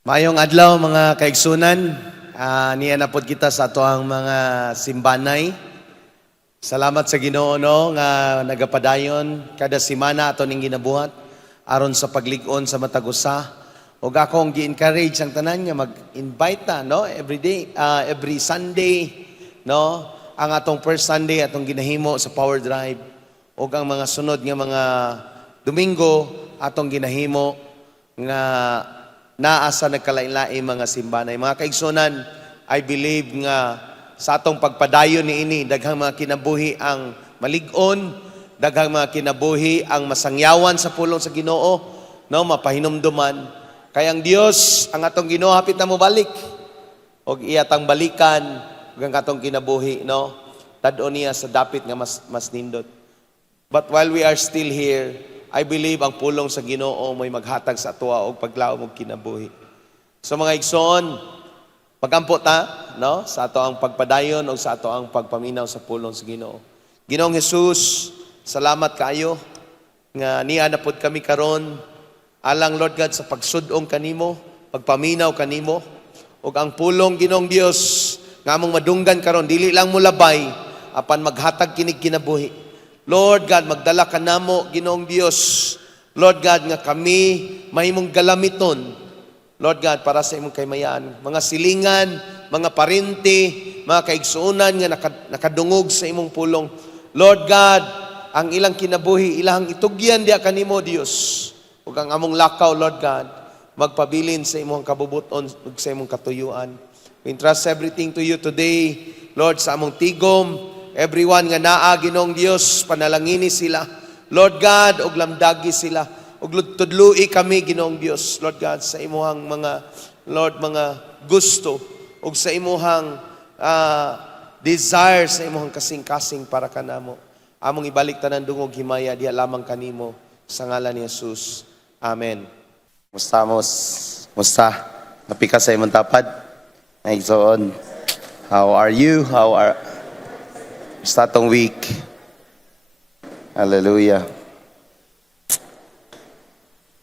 Mayong adlaw mga kaigsunan, niya na pod kita sa atoang mga simbanay. Salamat sa Ginoo no nga nagapadayon kada semana ato ning ginabuhat aron sa paglig-on sa matag usa. Ug akong gi-encourage ang tanan nga mag-invite ta no every day, every Sunday no. Ang atong first Sunday atong ginahimo sa Power Drive ug ang mga sunod nga mga Domingo atong ginahimo nga naa sa nagkalain-lain mga simbanay. Mga kaigsunan, I believe nga sa atong pagpadayon ni ini, daghang mga kinabuhi ang malig-on, daghang mga kinabuhi ang masangyawan sa pulong sa Ginoo, no, mapahinumduman. Kaya ang Dios, ang atong Ginoo hapit na mo balik. Og iyatang balikan, ug ang atong kinabuhi, no, tad-on niya sa dapit nga mas nindot. But while we are still here, I believe ang pulong sa Ginoo mo'y maghatag sa atuwa og paglaom og kinabuhi. So mga igsoon, pagampo ta no sa ato ang pagpadayon o sa ato ang pagpaminaw sa pulong sa Ginoo. Ginoong Hesus, salamat kaayo nga niya na pod kami karon alang Lord God sa pagsud-ong kanimo, pagpaminaw kanimo ug ang pulong Ginoong Dios nga among madunggan karon dili lang mo labay apan maghatag kinig kinabuhi. Lord God, magdala ka namo, Ginoong Diyos. Lord God, nga kami mahimong galamiton. Lord God, para sa imong kaymayan. Mga silingan, mga parinti, mga kaigsuunan nga nakadungog sa imong pulong. Lord God, ang ilang kinabuhi, ilang itugyan diya kanimo, Diyos. Ug ang among lakaw, Lord God, magpabilin sa imong kabubuton ug sa imong katuyuan. We entrust everything to you today, Lord, sa among tigom, everyone nga naa Ginoong Dios, panalangini sila. Lord God, og lamdagi sila. Og tudlui kami Ginoong Dios, Lord God, sa imuhang mga Lord mga gusto og sa imuhang desire sa imuhang kasing-kasing para kanamo. Among ibalik tanan dungog himaya diha lamang kanimo sa ngalan ni Jesus. Amen. Musta? Napika sa imong tapad? Igsoon. How are you? Basta tong week. Hallelujah.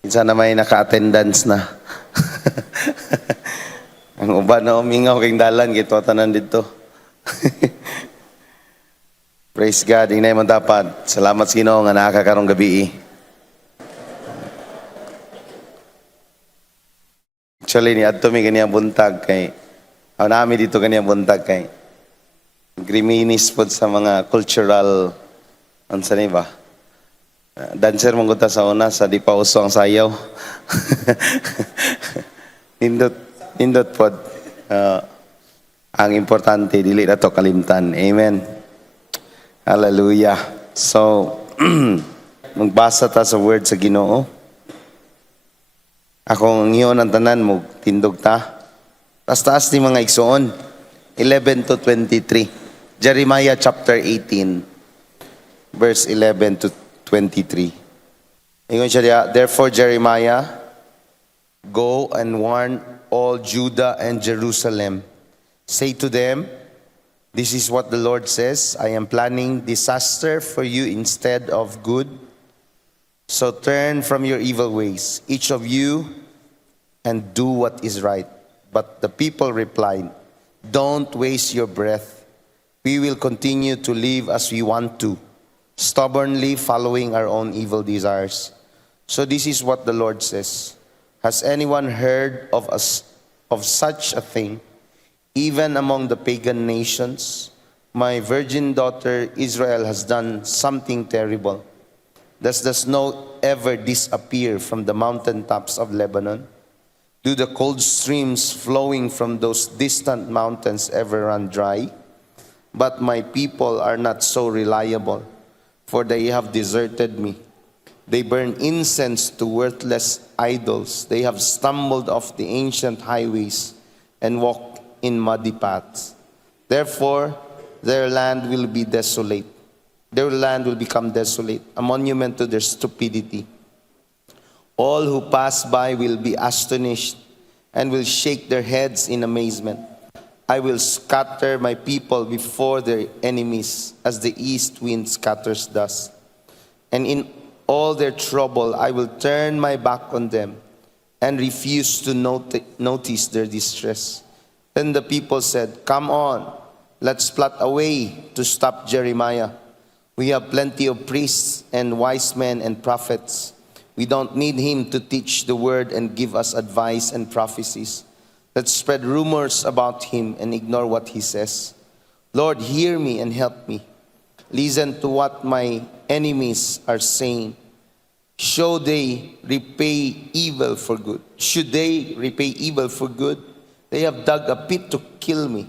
Minsan na may naka-attendance na. Ang uban na umingaw kayong dalan, gito tanan dito. Praise God, inay mo dapat. Salamat sa Ginoo nga nakakakarong gabi. Actually, ni adto mi ganiyang buntag kay nami dito ganiyang buntag kay griminis po sa mga cultural ansa ni ba? Dancer mong guta sa una sa di pa uso ang sayaw. nindot po. Ang importante, dili na to kalimtan. Amen. Hallelujah. So, magbasa ta sa word sa Ginoo. Akong ngiyon ang tanan mo, tindog ta. Taas-taas ni mga igsoon. 11 to 23. Jeremiah chapter 18, verse 11 to 23. Ingon siya diya, therefore Jeremiah, go and warn all Judah and Jerusalem. Say to them, this is what the Lord says, I am planning disaster for you instead of good. So turn from your evil ways, each of you, and do what is right. But the people replied, don't waste your breath. We will continue to live as we want to, stubbornly following our own evil desires. So this is what the Lord says. Has anyone heard of such a thing? Even among the pagan nations, my virgin daughter Israel has done something terrible. Does the snow ever disappear from the mountaintops of Lebanon? Do the cold streams flowing from those distant mountains ever run dry? But my people are not so reliable, for they have deserted me. They burn incense to worthless idols. They have stumbled off the ancient highways and walk in muddy paths. Therefore, their land will be desolate. Their land will become desolate, a monument to their stupidity. All who pass by will be astonished and will shake their heads in amazement. I will scatter my people before their enemies as the east wind scatters dust. And in all their trouble, I will turn my back on them and refused to notice their distress. Then the people said, "Come on, let's plot a way to stop Jeremiah. We have plenty of priests and wise men and prophets. We don't need him to teach the word and give us advice and prophecies. Let's spread rumors about him and ignore what he says. Lord, hear me and help me. Listen to what my enemies are saying. Should they repay evil for good? Should they repay evil for good? They have dug a pit to kill me,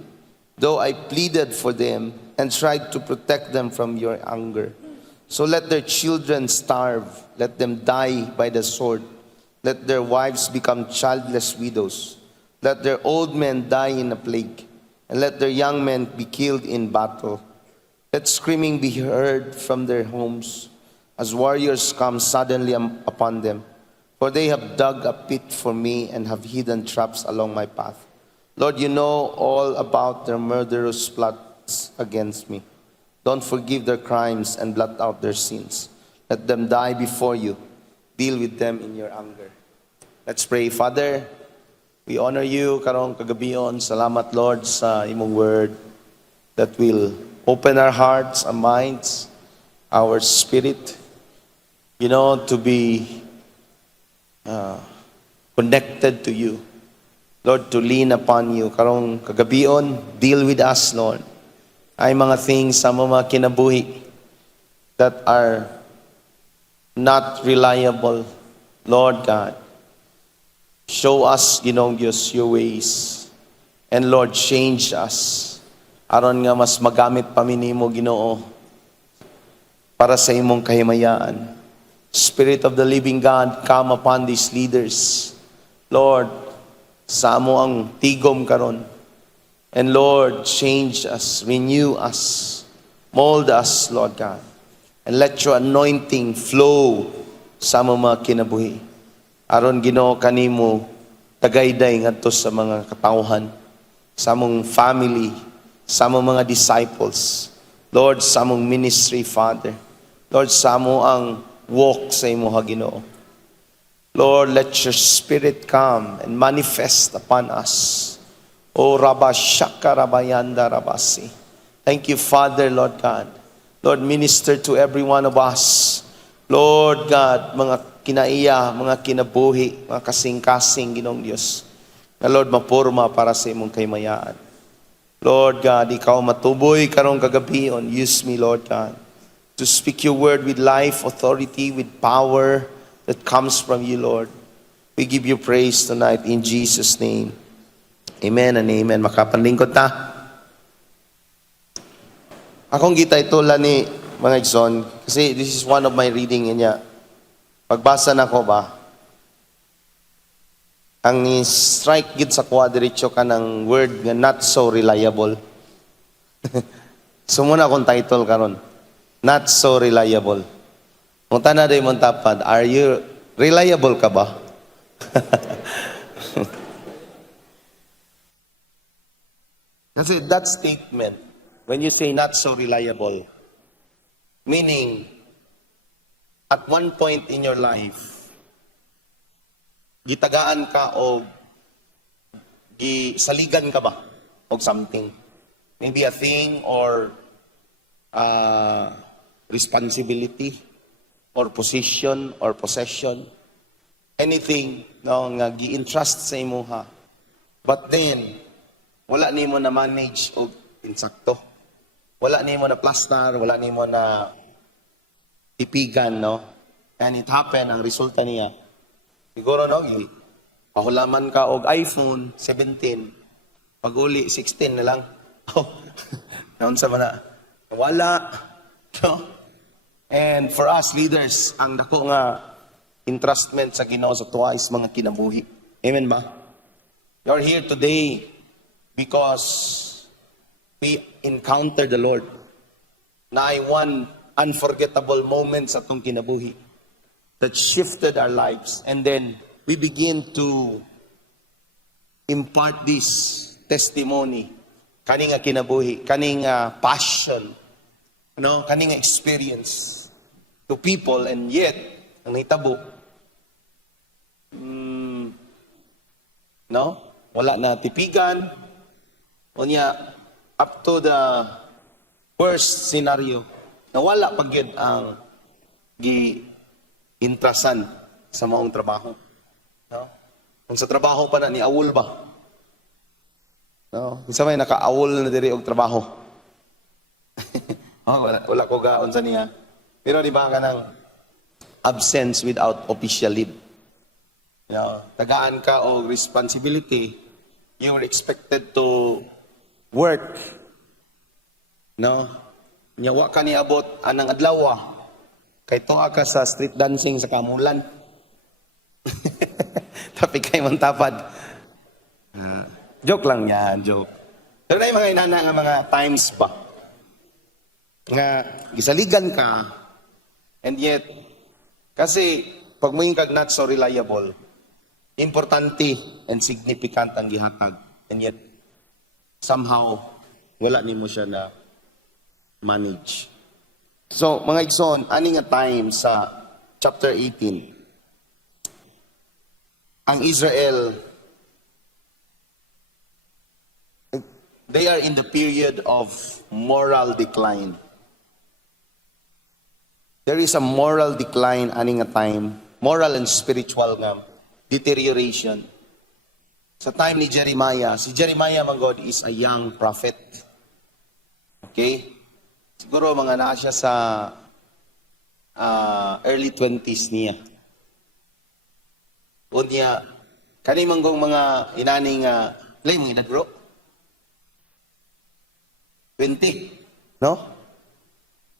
though I pleaded for them and tried to protect them from your anger. So let their children starve. Let them die by the sword. Let their wives become childless widows. Let their old men die in a plague, and let their young men be killed in battle. Let screaming be heard from their homes as warriors come suddenly upon them. For they have dug a pit for me and have hidden traps along my path. Lord, you know all about their murderous plots against me. Don't forgive their crimes and blot out their sins. Let them die before you. Deal with them in your anger." Let's pray. Father, we honor you karong kagabion. Salamat, Lord, sa imong word that will open our hearts, our minds, our spirit, to be connected to you. Lord, to lean upon you. Karong kagabion, deal with us, Lord. Ay mga things sa mga kinabuhi that are not reliable, Lord God. Show us, Ginoong Diyos, your ways. And Lord, change us. Aron nga mas magamit paminimo, Ginoo, para sa imong kahimayaan. Spirit of the living God, come upon these leaders. Lord, sa amo ang tigom karon. And Lord, change us, renew us, mold us, Lord God. And let your anointing flow sa mga kinabuhi. Aron Ginoo kanimo tagayday ngadto sa mga katawhan, sa among family, sa among mga disciples. Lord, sa among ministry, Father. Lord, sa amo ang walk sa imo Ginoo. Lord, let your spirit come and manifest upon us. O Rabashaka Rabayanda Rabasi. Thank you, Father, Lord God. Lord, minister to every one of us. Lord God, mga kinaiya, mga kinabuhi, mga kasing-kasing, Ginoong Diyos. Na Lord, mapurma para sa imong kaymayaan. Lord God, ikaw matuboy karong kagabion. Use me, Lord God, to speak your word with life, authority, with power that comes from you, Lord. We give you praise tonight in Jesus' name. Amen and amen. Makapanlingkod ta. Akong gita ito ni mga igsoon, kasi this is one of my reading niya. Pagbasa na ko ba, ang strike gid sa quadricho ka ng word nga not so reliable. So muna akong title karon, not so reliable. Kung tanan day mong tapad, are you reliable ka ba? Kasi that statement, when you say not so reliable, meaning at one point in your life, gitagaan ka o gisaligan ka ba of something? Maybe a thing or responsibility or position or possession. Anything nga gi-entrust sa imuha. But then, wala nimo na manage o insakto. Wala nimo na plastar, wala nimo na tipigan, no? And it happened, ang resulta niya, siguro, no, pahulaman ka og iPhone 17, pag-uli 16 na lang. Oh, naon sa mana? Wala. No? And for us leaders, ang dako nga entrustment sa Ginoo sa tuwa is mga kinabuhi. Amen ba? You're here today because we encounter the Lord. Na ay one unforgettable moment sa itong kinabuhi that shifted our lives. And then we begin to impart this testimony, kaning kinabuhi, kaning passion, kaning experience to people. And yet, ang nahitabo, No? Wala na tipigan. Unya, up to the worst scenario, nawala pag yun ang gi-intrasan sa maong trabaho. No? Kung sa trabaho pa na ni awol ba? No? Isa may naka-awol na diri og trabaho. wala ko gaon sa niya. Pero di ba ka ng absence without official leave? No? Tagaan ka o responsibility, you were expected to work. No? Nyawa ka niabot anang adlaw. Kay tuwa ka sa street dancing sa Kamulan. Tapi kay mong tapad. Joke lang yan, joke. Pero na yung mga inana nga mga times ba? Nga gisaligan ka, and yet, kasi pag mo yung kag not so reliable, importante and significant ang gihatag, and yet, somehow, wala ni mo siya na manage. So, mga igsoon, ani nga time sa chapter 18, ang Israel, they are in the period of moral decline. There is a moral decline ani nga time, moral and spiritual nga deterioration. Sa time ni Jeremiah, si Jeremiah man God is a young prophet. Okay? Siguro mga naa siya sa early 20s niya. Unya, kani manggong mga inaning lay mga edad bro? 20. No?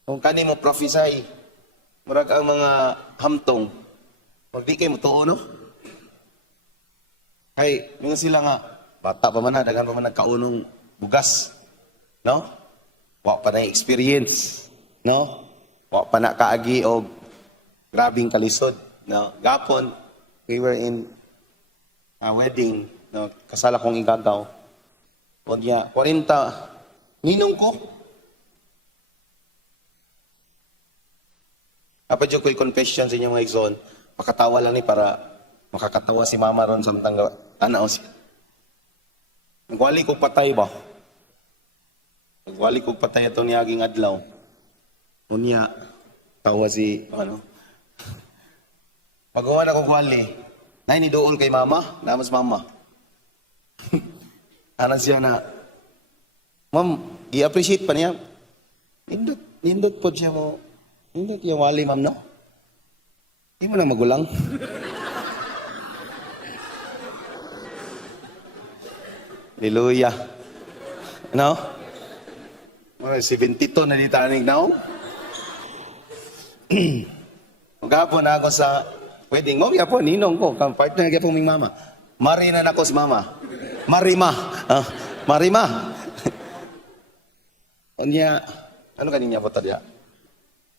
Kung kani mo prophesy, murag ang mga hamtong, magdi kay mo tuo, no? Kay, mga sila nga, bata pa man na, dagan pa man nagkaunong bugas. No? Wa pa na experience. No? Wa pa na kaagi o grabing kalisod. No? Gapon, we were in a wedding, no? Kasala kong igagaw. O niya, 40, ninong ko. Kapag yung confession sa inyong mga igsoon, pakatawa lang ni para makakatawa si mama ron sa matangga. Tanaw siya. Nagwali kong patay ba? Nagwali kong patay ito ni aging adlaw. Unya, tawa si, Pagawa na kong wali. Nay, ni dool kay mama. Namas mama. Anan siya na, Ma'am, i-appreciate pa niya. Nindot po siya mo. Nindot yung wali, ma'am, no? Hindi mo na magulang. Hallelujah. Ano? 72 na di tanig na, oh. Magkapon na ako sa wedding. Oh, yapon, ninong ko. Partner na po ming mama. Marina na ako si mama. Marima. Marima. Unya, ano kaninya po tadya?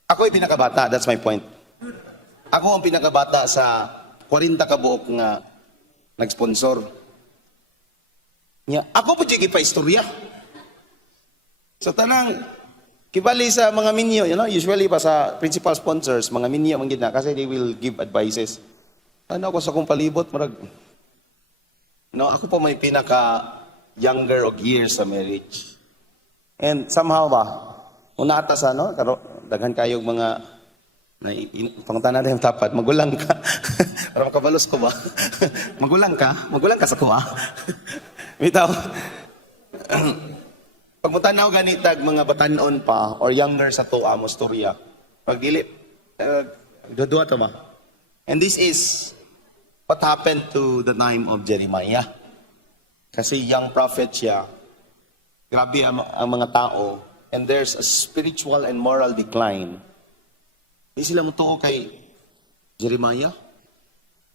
Ako ay pinakabata, that's my point. Ako ang pinakabata sa 40 kabuok nga nag-sponsor. Ako po dyan pa istorya. So tanang, kibali sa mga minyo, usually pa sa principal sponsors, mga minyo, mga kasi they will give advices. Ano ako sa kong palibot, marag, ako po may pinaka-younger of years sa marriage. And somehow ba, una ata sa, daghan kayong mga, pangunta natin yung tapat, magulang ka. Para makabalos ko ba? Magulang ka sa kuha. Bitaw, pag mutanaw ganitag mga batanon pa, or younger sa tuwa mo storya, pagdili, dudua to ba? And this is what happened to the time of Jeremiah. Kasi young prophet siya, grabe ang mga tao, and there's a spiritual and moral decline. Hindi sila mutuo kay Jeremiah.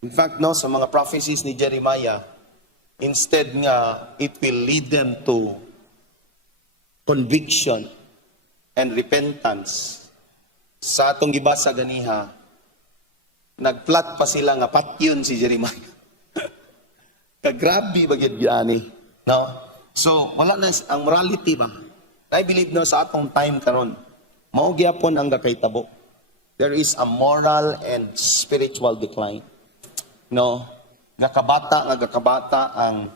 In fact, sa mga prophecies ni Jeremiah, instead nga, it will lead them to conviction and repentance. Sa atong gibasa ganiha, nagplat pa sila nga patyon si Jeremiah. Kagrabe bagid gani, no? So, wala na ang morality ba? I believe sa atong time karon, mao gyapon ang gakahitabo. There is a moral and spiritual decline. No? gakabata ang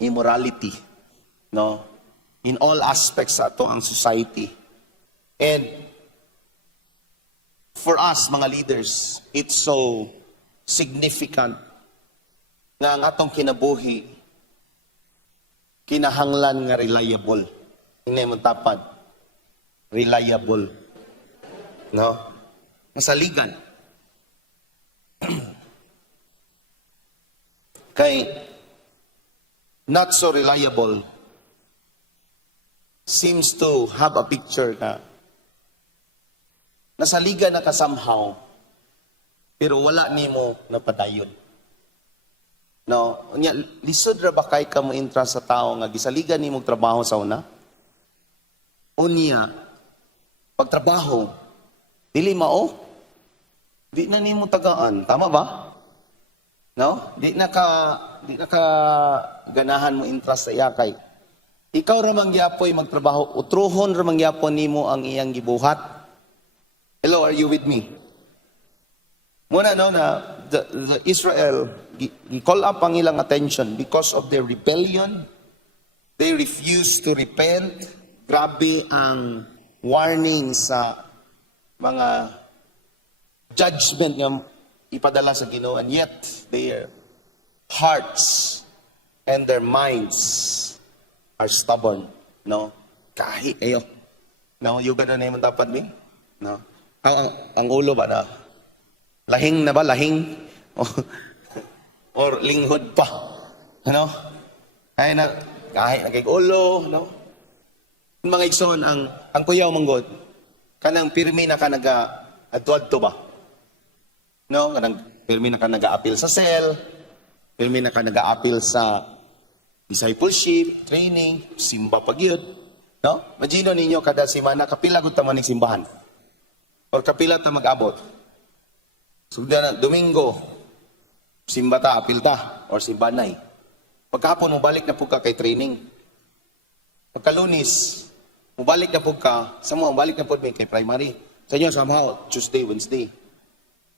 immorality, no? In all aspects sa ato ang society. And for us, mga leaders, it's so significant nga ang atong kinabuhi, kinahanglan nga reliable. Hindi mo tapad. Reliable. No? Masaligan. Kay not so reliable seems to have a picture na nasaligan na ka somehow pero wala nimo napadayon. No, unya lisod ra ba kay ka mo interest sa tao nga gisaligan nimo trabaho sa una? Unya pagtrabaho dili mao, di na nimo tagaan, tama ba? No? Di na ka ganahan mo interest sa iya kay ikaw ra mangyapoy magtrabaho, utruhon ra mangyapon nimo ang iyang gibuhat. Hello, are you with me? Muna no na the Israel call up ang ilang attention because of their rebellion. They refused to repent. Grabe ang warning sa mga judgment nga ipadala sa Ginoo, and yet their hearts and their minds are stubborn, no? Kahit ayo. No, yung gano'n na yung dapat ni? No? Ang ulo ba na? Lahing na ba? Lahing? Or linghod pa? Ano? Ay na, kahit naging ulo, no? Mga igsoon, ang kuyaw manggod, kanang pirmi na ka nag-adwad to ba? No? Kanang pirmi na ka nag-a-appeal sa cell, pirmi na ka nag-a-appeal sa discipleship, training, simba pagyud. No? Imagino ninyo kada semana kapila gud ta man ning simbahan. Or kapila ta mag-abot. Sugda na Domingo, simba ta, apil ta or simbanay. Pagkahapon mo balik na pud ka kay training. Pagka-Lunes, mo balik na pud ka, sa mo balik na pud kay primary. Sa inyo somehow Tuesday, Wednesday.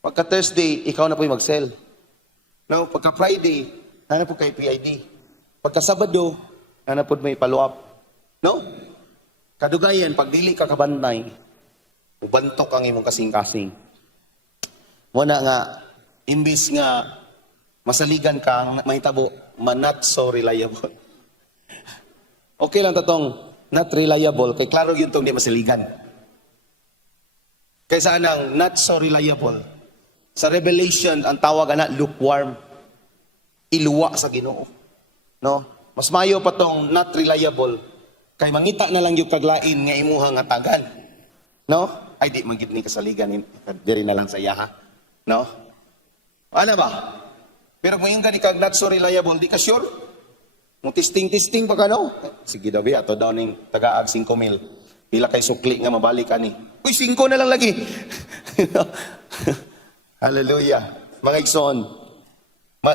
Pagka-Thursday, ikaw na pud mag-cell. No, pagka-Friday, na pud kay PID. Pagka-Sabado, nanapod may follow-up. No? Kadugayan, pag dili ka kabantay, ubantok ang imong kasing-kasing. Muna nga, imbis nga, masaligan ka, ang mahitabo, not so reliable. Okay lang tatong, not reliable, kay klaro yun itong di masaligan. Kaysa anang, not so reliable. Sa Revelation, ang tawag na lukewarm. Iluwa sa Ginoo. No? Mas mayo pa tong not reliable kay mangita na lang yung kaglain nga imuhang atagan. No? Ay di magid ni kasaligan diri na lang sa iya ha. No? Ano ba? Pero kung yung gani kag not so reliable, di ka sure? Mo testing pa ka no? Sige daw bi ato daw ning tagaag 5,000. Pila kay sukli nga mabalik ani. Uy 5 na lang lagi. Hallelujah. Mga igsoon,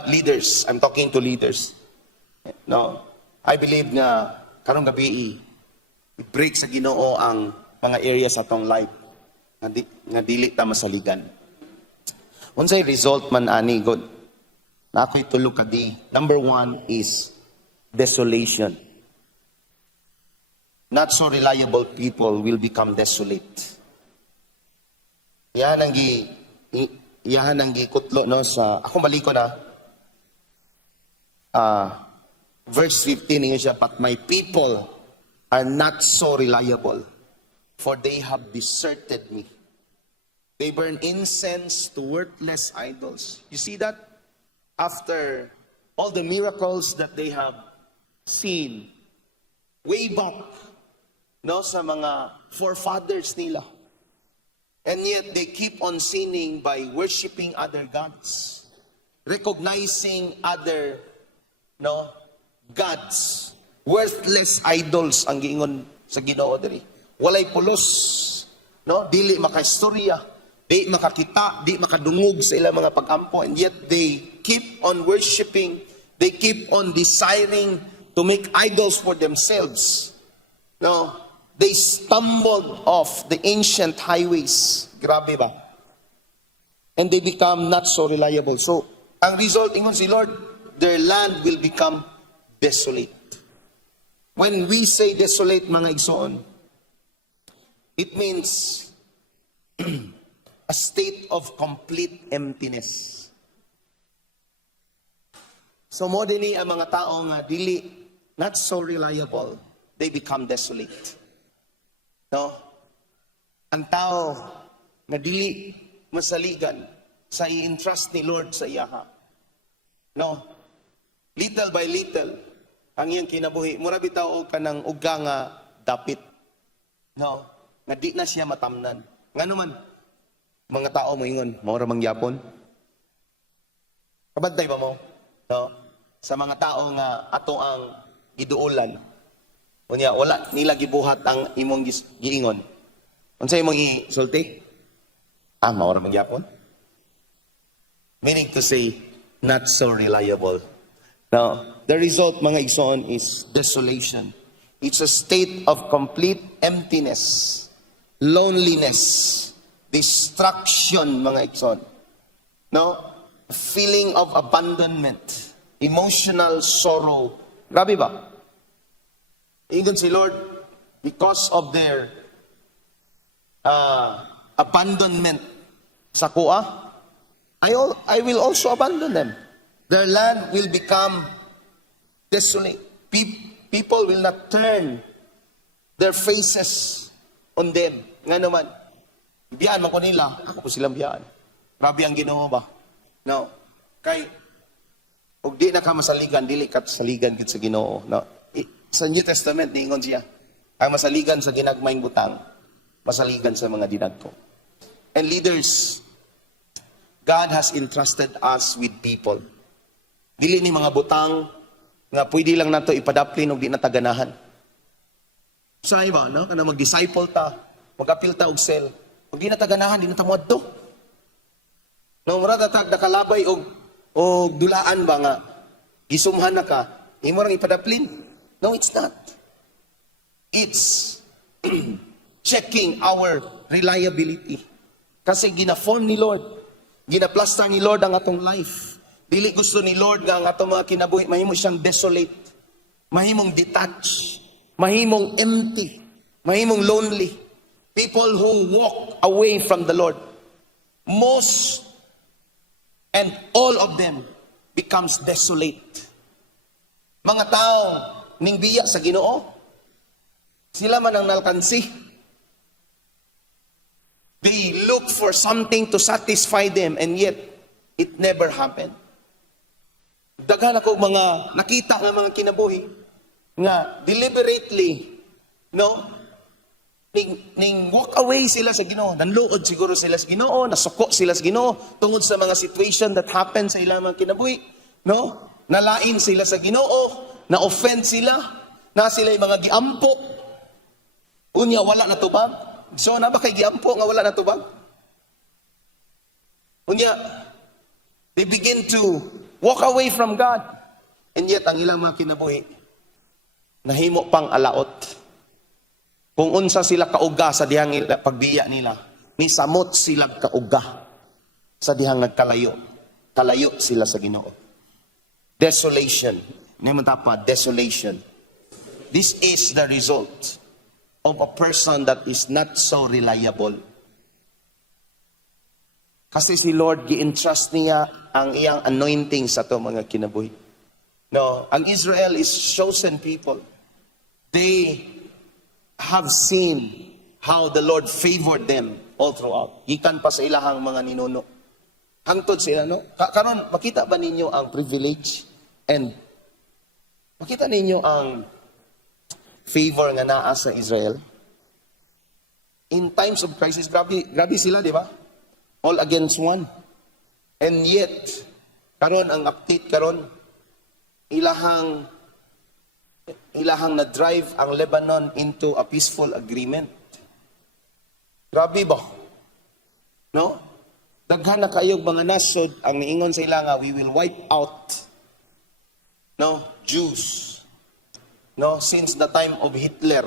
leaders, I'm talking to leaders. No, I believe nga karong gabi i-break sa Ginoo ang mga areas sa atong life nga dili ta masaligan. Unsay result man ani God? Na ako'y tulo kadi. Number 1 is desolation. Not so reliable people will become desolate. Yan ang gikutlo no sa ako baliko na verse 15 niya siya, but my people are not so reliable, for they have deserted me. They burn incense to worthless idols. You see that? After all the miracles that they have seen way back, no, sa mga forefathers nila. And yet they keep on sinning by worshiping other gods, recognizing other, no, gods, worthless idols ang giingon sa Ginoo diri. Walay pulos, no? Dili makaistorya, di makakita, di makadungog sa ilang mga pag-ampo, and yet they keep on worshiping, they keep on desiring to make idols for themselves. No? They stumbled off the ancient highways. Grabe ba? And they become not so reliable. So, Ang result, ingon si Lord, their land will become desolate. When we say desolate, mga igsoon, it means a state of complete emptiness. So mo dinhi ang mga tao nga dili not so reliable, they become desolate. No? Ang tao nga dili masaligan sa i-entrust ni Lord sa iyaha. No? Little by little, ang iyang kinabuhi, mura bitaw og kanang uga nga dapit. No? Nga di na siya matamnan. Nga naman, mga tao mo ingon, maura mangyapon. Kabantay ba mo? No? Sa mga tao nga ato ang giduulan. Unya, wala nila gibuhat ang imong giingon. Unsa imong isulti? Maura mangyapon. Meaning to say, not so reliable. Now, the result, mga igsoon, is desolation. It's a state of complete emptiness, loneliness, destruction, mga igsoon. No? A feeling of abandonment, emotional sorrow. Grabe ba? Ingon si Lord, because of their abandonment sa kuha, I will also abandon them. Their land will become desolate. People will not turn their faces on them. Nga naman, biyaan man ko nila, ako ko silang biyaan. Grabe ang Ginoo ba? No. Kay, og di na ka masaligan, dili ka saligan gid sa Ginoo. No. Sa New Testament, niingon siya, ang masaligan sa ginagmayng butang, masaligan sa mga dinagko. And leaders, God has entrusted us with people. Dili ni mga butang nga pwede lang nato ipadaplin og di na taganahan. Sa iba, no? Kana mag-disciple ta, mag-apil ta og sel. Og di na taganahan, di na ta moadto. No, mura ta nakalabay og dulaan ba nga gisumhan na ka, imo rang ipadaplin. No, it's not. It's checking our reliability. Kasi gina-form ni Lord, ginaplastar ni Lord ang atong life. Dili gusto ni Lord nga ang atong mga kinabuhi, mahimo siyang desolate, mahimong detached, mahimong empty, mahimong lonely. People who walk away from the Lord, most and all of them becomes desolate. Mga tao ning biya sa Ginoo, sila man ang nalkansi. They look for something to satisfy them, and yet it never happened. Daghan ako mga nakita nga mga kinabuhi nga deliberately, no, ning walk away sila sa Ginoo, nanluod siguro sila sa Ginoo, nasuko sila sa Ginoo tungod sa mga situation that happen sa ilang mga kinabuhi, no, nalain sila sa Ginoo, na-offend sila, na sila yung mga giampo, unya wala na tubag. So na ba kay giampo nga wala na tubag? Unya, they begin to walk away from God. And yet, ang ilang mga kinabuhi, nahimo pang alaot. Kung unsa sila kauga sa dihang pagbiya nila, misamot sila kauga sa dihang nagkalayo. Kalayo sila sa Ginoo. Desolation. Naman tapa, desolation. This is the result of a person that is not so reliable. Kasi si Lord, gi-entrust niya ang iyang anointing sa to mga kinabuhi. No, ang Israel is chosen people. They have seen how the Lord favored them all throughout. Gikan pa sa ilahang mga ninuno. Hangtod sila, no? Karon makita ba ninyo ang privilege and makita ninyo ang favor nga naa sa Israel? In times of crisis, grabe sila, di ba? All against one. And yet, karon ang update karon, ilahang na-drive ang Lebanon into a peaceful agreement. Grabe ba? No? Daghan na kayog mga nasod, ang niingon sa ila nga, we will wipe out, no, Jews. No, since the time of Hitler,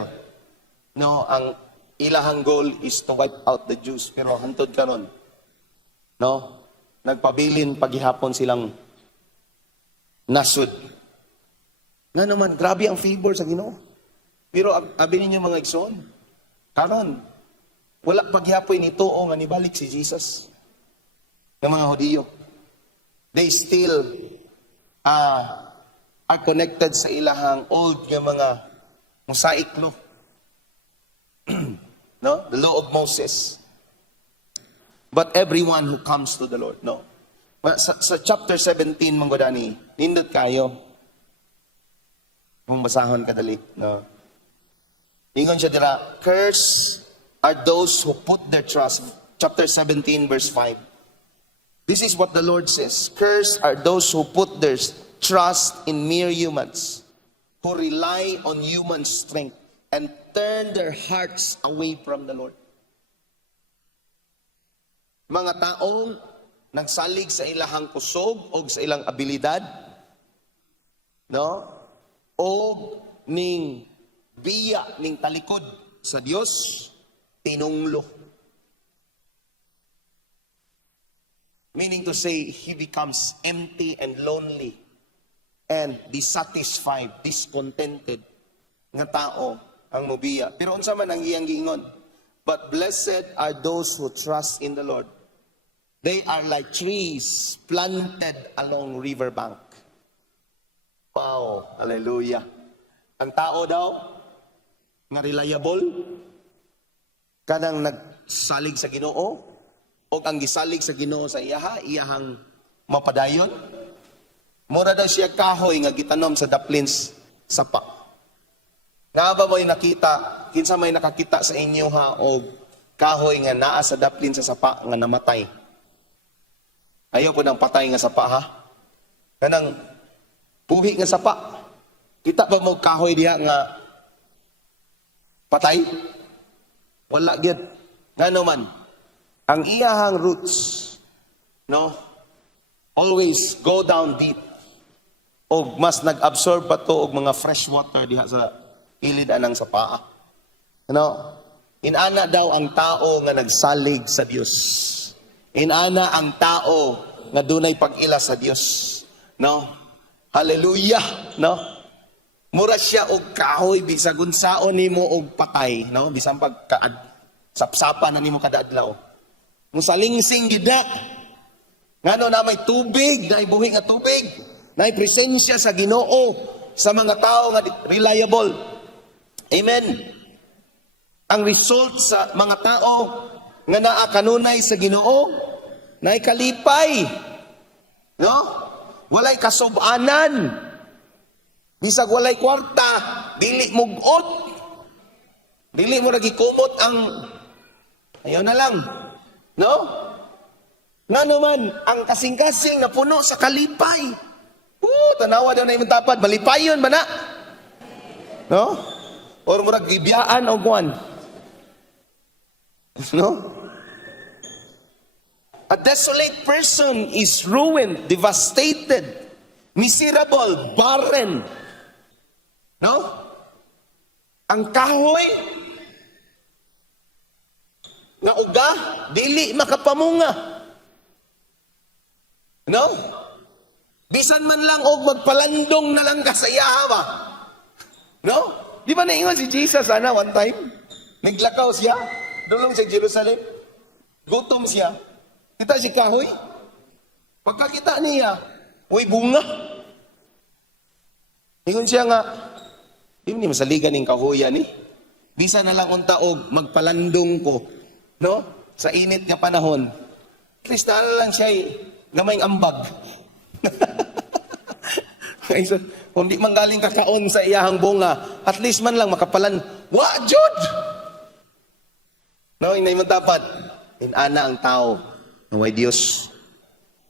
no, ang ilahang goal is to wipe out the Jews. Pero hantod karon, no, nagpabilin paghihapon silang nasud. Nga naman, grabe ang favor sa Ginoo. Pero abi ninyo mga igsoon, karon wala paghihapon nito o nga nibalik si Jesus ng mga Hudiyo. They still are connected sa ilahang old nga mga mosaic law. No? The law of Moses. But everyone who comes to the Lord, no? Sa chapter 17, manggodani, nindot kayo. Kung basahon kadali, no? Ingon siya dira, curse are those who put their trust. Chapter 17, verse 5. This is what the Lord says. Curse are those who put their trust in mere humans, who rely on human strength and turn their hearts away from the Lord. Mga taong nagsalig sa ilahang kusog o sa ilang abilidad, no? O ning biya ning talikod sa Dios, tinunglo. Meaning to say, he becomes empty and lonely and dissatisfied, discontented nga tao ang mobiya. Pero unsa man ang iyang giingon? But blessed are those who trust in the Lord. They are like trees planted along riverbank. Wow, hallelujah. Ang tao daw nga reliable, kanang nagsalig sa Ginoo, o ang gisalig sa Ginoo sa iyahang mapadayon. Mura daw siya kahoy nga gitanom sa daplins sapa. Nga ba mo'y nakita, kinsa may nakakita sa inyo ha, o kahoy nga naa sa daplin sa sapa nga namatay. Ayaw po ng patay nga sapa ha. Kanang puhi nga sapa. Kita ba mo kahoy diha nga patay? Wala gyud. Ngano man, ang iyahang roots, no, always go down deep. O mas nag-absorb pa to og mga fresh water diha sa ilid anang sapa. Ano? Inana daw ang tao nga nagsalig sa Dios. Inana ang tao nga dunay pag-ila sa Dios. No? Hallelujah, no? Mura siya og kahoy bisag unsaon nimo og patay, no? Bisan pag sapsapa na nimo kada adlaw. Musalingsing gid na. Ngano na may tubig, na buhi nga tubig, na presensya sa Ginoo sa mga tao nga reliable. Amen. Ang result sa mga tao nga naa kanunay sa Ginoo, naay kalipay. No? Walay kasub-anan. Bisag walay kwarta, dili mugot. Dili mo lagi kumot ang ayaw na lang. No? Nga naman, ang kasing-kasing na puno sa kalipay. Tanawa daw na yung tapad, malipayon ba na? No? Or murag gibiyaan o guwan. No? A desolate person is ruined, devastated, miserable, barren. No? Ang kahoy na uga, dili makapamunga. No? Bisan man lang og magpalandong na lang ka sa iyaha. No? Di ba naingon si Jesus ana one time? Naglakaw siya, dulong sa Jerusalem. Gutom siya. Kita si kahoy. Pagkakita niya, uy bunga. Ingon siya nga, di mo masaligan ng kahoyan eh. Bisa na lang unta og magpalandong ko. No? Sa init nga panahon. Kristal lang siya eh. Gamayng ambag. Kung di man galing kakaon sa iyahang bunga, at least man lang makapalan. Wa, Jud! No, hindi mo dapat. Inana ang tao na may Diyos.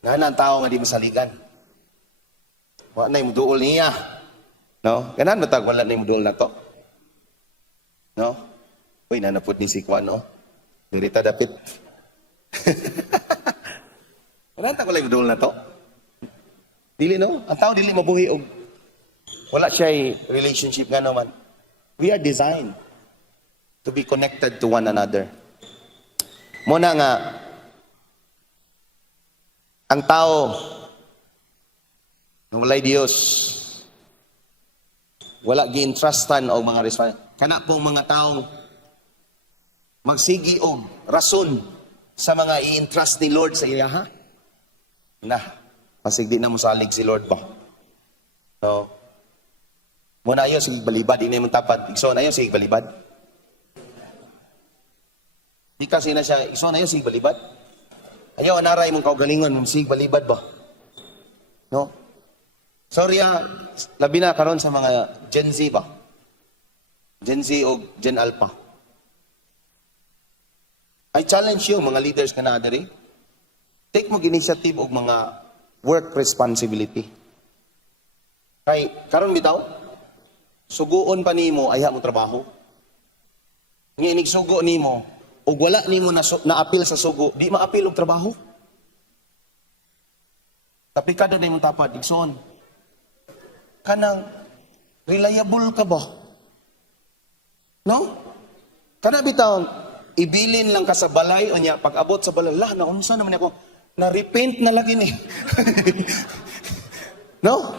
Inana ang tao nga di masaligan. Wa na yung duol niya. No? Ganan matag wala na yung duol na to. No? Uy, nanapod ni si Kwan, no? Dirita dapit. Ganan ta wala yung duol na to. Dili, no? Ang tao dili mabuhi og wala siya relationship nga naman. We are designed to be connected to one another. Muna nga, ang tao nga walay Dios wala gi-entrustan og mga kana pong mga taong magsigi og rason sa mga i-entrust ni Lord sa iya ha. Pasig di na mo salig si Lord ba? So, muna ayo sige balibad, ini mong tapat. Igsoon ayo sige balibad. Di kasi na siya, igsoon ayo sige balibad. Ayaw anaray mong kaugalingon, mong sige balibad ba? No? Sorry labi na karon sa mga Gen Z ba? Gen Z o Gen Alpha. I challenge you, mga leaders ka na diri. Take mo initiative og mga work responsibility. Kay karon bitaw, suguon pa nimo ayha mo trabaho. Nginig sugo nimo ug wala nimo na apil sa sugo, di maapil og trabaho. Tapi kada na imong tapat igsoon. Kanang reliable ka ba? No? Kana bitaw ibilin lang ka sa balay o niya pag-abot sa balay, naunsa naman ako, na-repaint na lagi ni. No?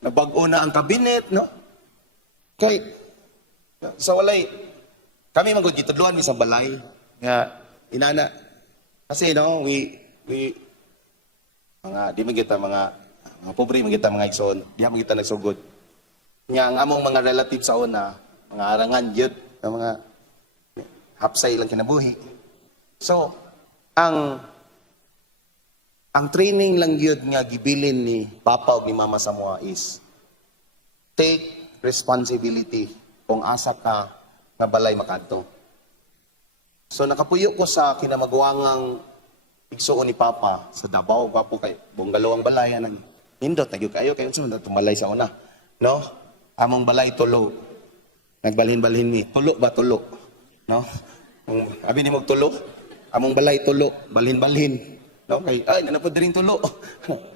Nabago na ang kabinet, no? Kay, sa walay, kami magugitudluan sa balay, nga, inana, kasi, no, di magita, mga pobre magita, mga igsoon, di magita nagsugod. Nga, ang among mga relative sa una, mga arangan, yun, mga hapsay lang kinabuhi. So, ang training lang yun nga gibilin ni Papa o ni Mama Samoa is take responsibility kung asa ka nga balay makadto. So, nakapuyo ko sa kinamagwangang igsuon ni Papa sa Davao, gwapo kay bungalawang balay nang indot nagyud kayo sunod tumalay sa una, no? Among balay tulo. Nagbalhin-balhin ni tulo ba tulo, no? Kung abi ni magtulo, among balay tulo, balhin-balhin. No, kay ay nanapod rin tulo.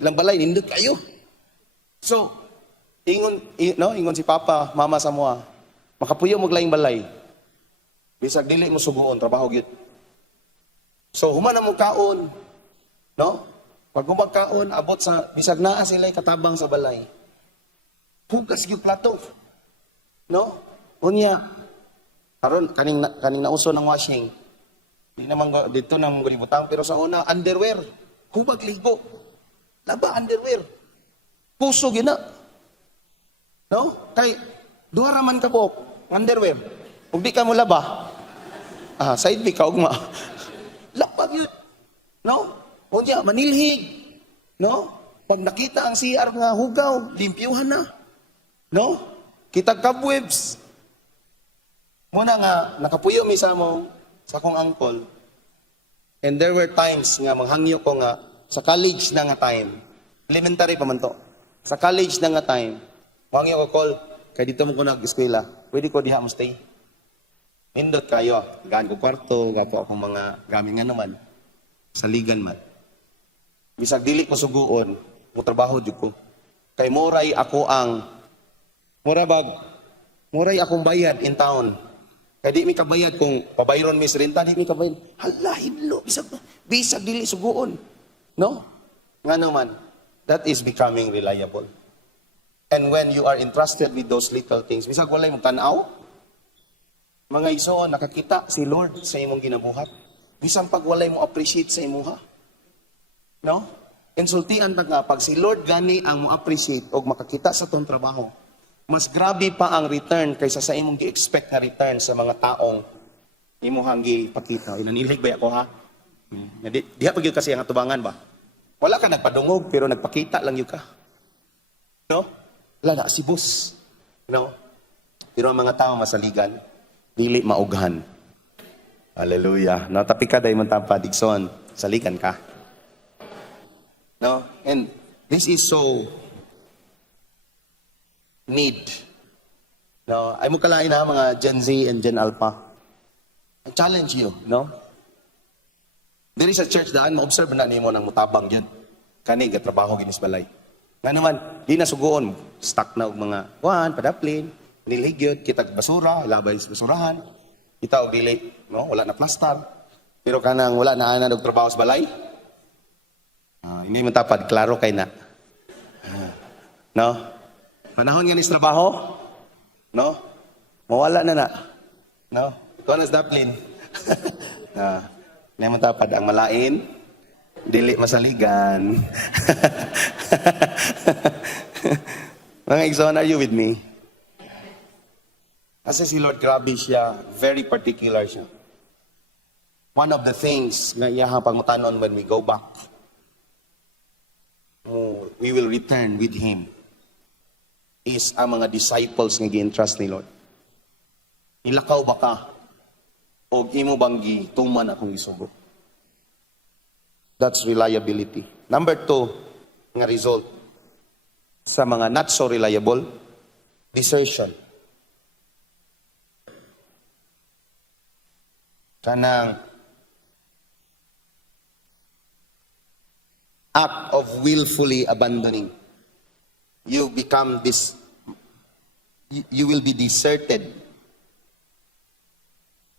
Lang balay nindot kayo. So, ingon si Papa, Mama Samoa, makapuyo mo laing balay. Bisag dili mo suguon trabaho gyud. So, human na mo kaon, no? Pag gumagkaon abot sa bisag naa sila katabang sa balay. Hugas gyud plato. No? Unya, karon kaning nauso ng washing. Di naman dito nang gulibutang pero sa una underwear, hubag ligo. Laba underwear. Puso gina. No? Kay duha ra man ka po underwear. Ug di ka mo laba. Side big ka ugma. Lapag yun. No? Unya manilhig. No? Pag nakita ang CR nga hugaw, limpyuhan na. No? Kitag cobwebs. Muna nga, nakapuyo mi sa mo, sa akong uncle. And there were times nga, manghangyo ko nga, sa college na nga time, elementary pa man to, sa college na nga time, manghangyo ko call, kaya dito mo ko nag-eskwela, pwede ko diha mo stay. Nindot kayo, gaan ko kwarto, gapo akong mga gaming nga naman, sa ligan man. Bisag dili ko suguon, mo trabaho jud ko. Kay moray akong bayad in town. Kaya di mi kabayad kung pabayron mi sa renta, di mi kabayad. Hala, hidlo, bisag dili suguon. No? Nga naman, that is becoming reliable. And when you are entrusted with those little things, bisag walay mong tanaw, mga igsoon, nakakita si Lord sa imong ginabuhat. Bisang pag walay mo appreciate sa imuha. No? Insultian nga, pag si Lord gani ang mo appreciate o makakita sa tong trabaho, mas grabe pa ang return kaysa sa imong gi-expect na return sa mga taong imuhang gipakita. Inanilig ba ako ha? Diha pa gyud kasi ang atubangan ba? Wala ka nagpadungog pero nagpakita lang yun ka. No? Wala na si boss. No? Pero ang mga tao masaligan, dili maughan. Hallelujah. No, tapi ka day man tapad igsoon, saligan ka. No? And this is so need. No, ay mo kalain na mga Gen Z and Gen Alpha. I challenge you, no? There is a church daan ma-observe na nimo nang mutabang yun. Kani gatrabaho ginis balay. Nga naman, di na suguon, stuck na og mga padaplin, niligyot, kitag basura, labay sa basurahan. Kita og dili, no? Wala na plastar. Pero kanang wala na ana og trabaho sa balay. Hindi mo tapad, klaro kay na. No? Panahon nga ni trabaho? No? Mawala na na. No? Ikaw na daplin. Hindi mo tapad, ang malain, dili masaligan. Mga igsoon, are you with me? Kasi si Lord, grabe siya. Very particular siya. One of the things na iyahang pagmutanon when we go back, we will return with Him, is ang mga disciples nga gi-entrust ni Lord. Ilakaw ba ka? O imo bang gituman akong isugo? That's reliability. Number 2, nga result sa mga not so reliable, desertion. Kanang act of willfully abandoning. You become this, you will be deserted.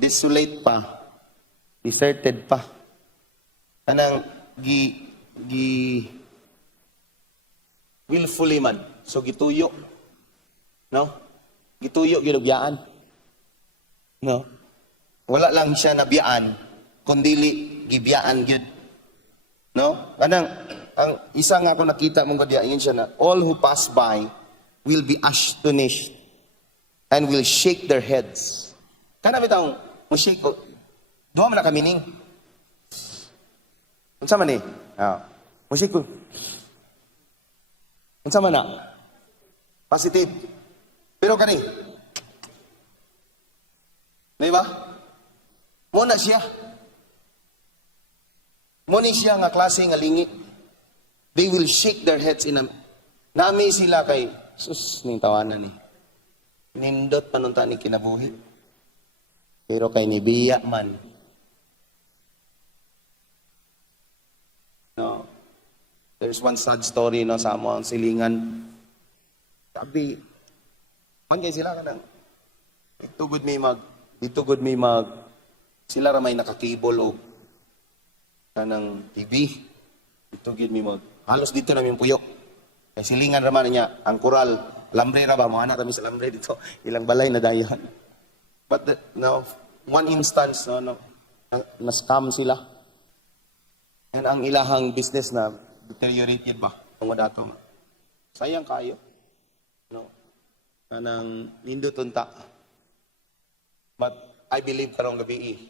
Desolate pa. Deserted pa. Kanang willfully man. So gituyo. No? Gituyo, ginubyaan. No? Wala lang siya nabiyaan, kundili gibiyaan gyud. No? Kanang ang isa nga ako nakita mong gadiain siya na all who pass by will be astonished and will shake their heads. Kana bitaw mo shake ko. Duha man na kamining. Unsa man ni? Mo shake ko. Unsa man na? Positive. Pero kani. Di ba? Muna siya. Muna siya nga klase nga lingi. They will shake their heads in a... Nami sila kay... Sus, ning tawanan ni. Nindot panunta ni kinabuhi. Pero kay nibiya man. No. There's one sad story no, sa amo ang silingan. Sabi, man kay sila ka nang... Dito good may mag... Sila ra may nakakable o kanang TV. Ito gid mi mag halos dito na mi puyo. Kay silingan ra man niya ang koral, lambre ra ba mo anak kami sa lambre dito. Ilang balay na dayon. But no, one instance no, na scam sila. And ang ilahang business na deteriorated ba tungod ato. Sayang kayo. No. Kanang nindot unta. But I believe karong gabi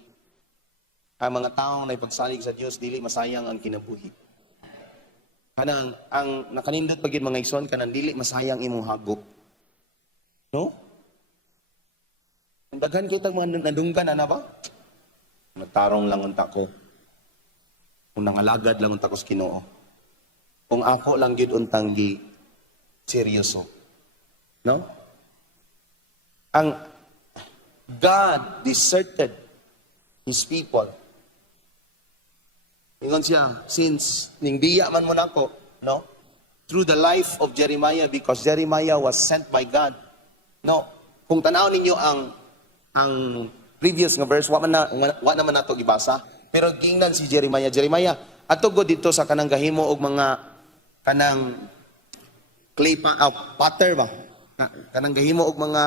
ang mga taong na ipagsalig sa Diyos, dili masayang ang kinabuhi. Kanang, ang nakanindot pagin mga ison, kanang dili masayang imong hagop. No? Ang daghan kitang mga nadunggan, ano ba? Nagtarong lang unta ko. Kung nangalagad lang unta ko sa Ginoo. Kung ako lang yun untang di seryoso. No? Ang God deserted His people. Ingon siya, since ningbiya man mo nako, no? Through the life of Jeremiah, because Jeremiah was sent by God. No? Kung tanaw ninyo ang previous nga verse, wa naman nato gibasa, pero gingnan si Jeremiah. Jeremiah, ato go dito sa kanang gahimo og mga kanang clay potter ba? Kanang gahimo og mga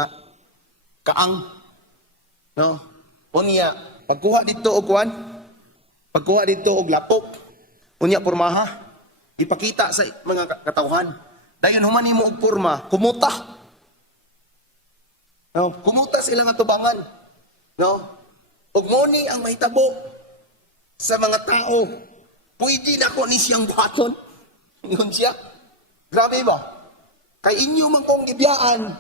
kaang. No? Unya, pagkuha dito og kuan, pagkuha dito og lapok, unya pormaha, ipakita sa mga katawhan. Dayon human nimo og porma, kumuta. No, kumuta sila nga tubangan. No? Ug mo ni ang mahitabo sa mga tao. Pwede na ko ni siyang buhaton. Ingon siya. Grabe ba? Kay inyo man kong gibiyaan.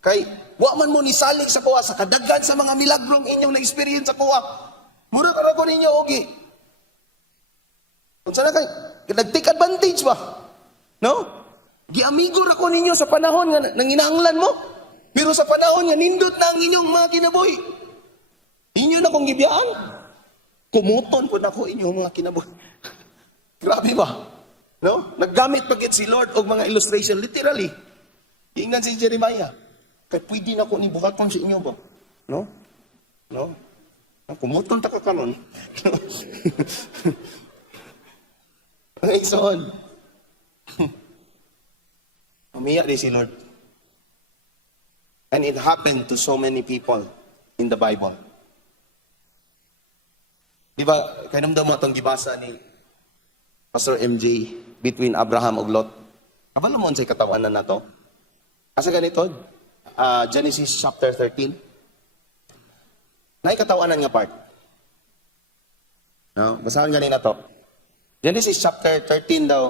Kay wa man mo ni salig sa kuha sa kadaghan sa mga milagrong inyong na-experience sa kuha. Mura ka ko ninyo ogi. Kung sana kay nag-take advantage ba? No? Giamigo ra ko ninyo sa panahon nga nanginahanglan mo. Pero sa panahon nga nindot na ang inyong mga kinabuhi. Inyo na kong gibiyaan. Kumuton po na ko inyong mga kinabuhi. Grabe ba? No? Naggamit pagit si Lord og mga illustration literally. Ingnan si Jeremiah. Kay pwede na ko ni buhaton sa inyo ba? No? No? Kumuton ta ka karon. Mga igsoon. Umiyak din si Lord. And it happened to so many people in the Bible. Di ba, kainam daw mo itong gibasa ni Pastor MJ between Abraham ug Lot. Kabalo mo sa katawanan na to? Asa ganito? Genesis chapter 13. Naay katawanan nga part. No, basahan ganina to. Genesis chapter 13 daw.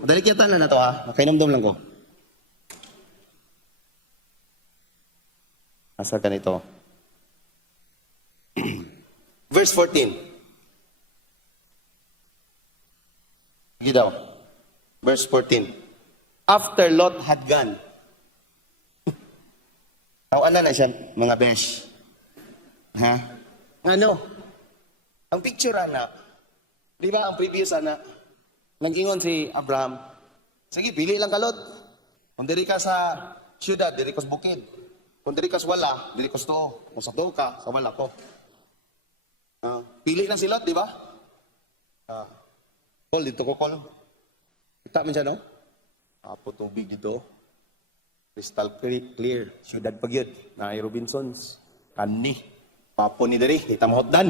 Madali kita na to ha. Kainamdam lang ko. Asa ganito? Verse 14. Sige daw. Verse 14. After Lot had gone. Tawanan na siya, mga besh. Ha? Ano? Ang picture ana, di ba ang previous ana, nag-ingon si Abraham, sige, pili lang ka Lot. Kung diri ka sa syudad, diri ka sa bukid. Kung diri ka sa wala, diri ka sa tuo. Kung sa tuo ka, sa wala ko. Pili lang si Lot, di ba? Call, dito ko call. Kita man siya, no? Apo tubig dito. Crystal clear. Syudad pagyod. Na ay Robinsons. Kani. Papo ni diri. Kita mo hotdan.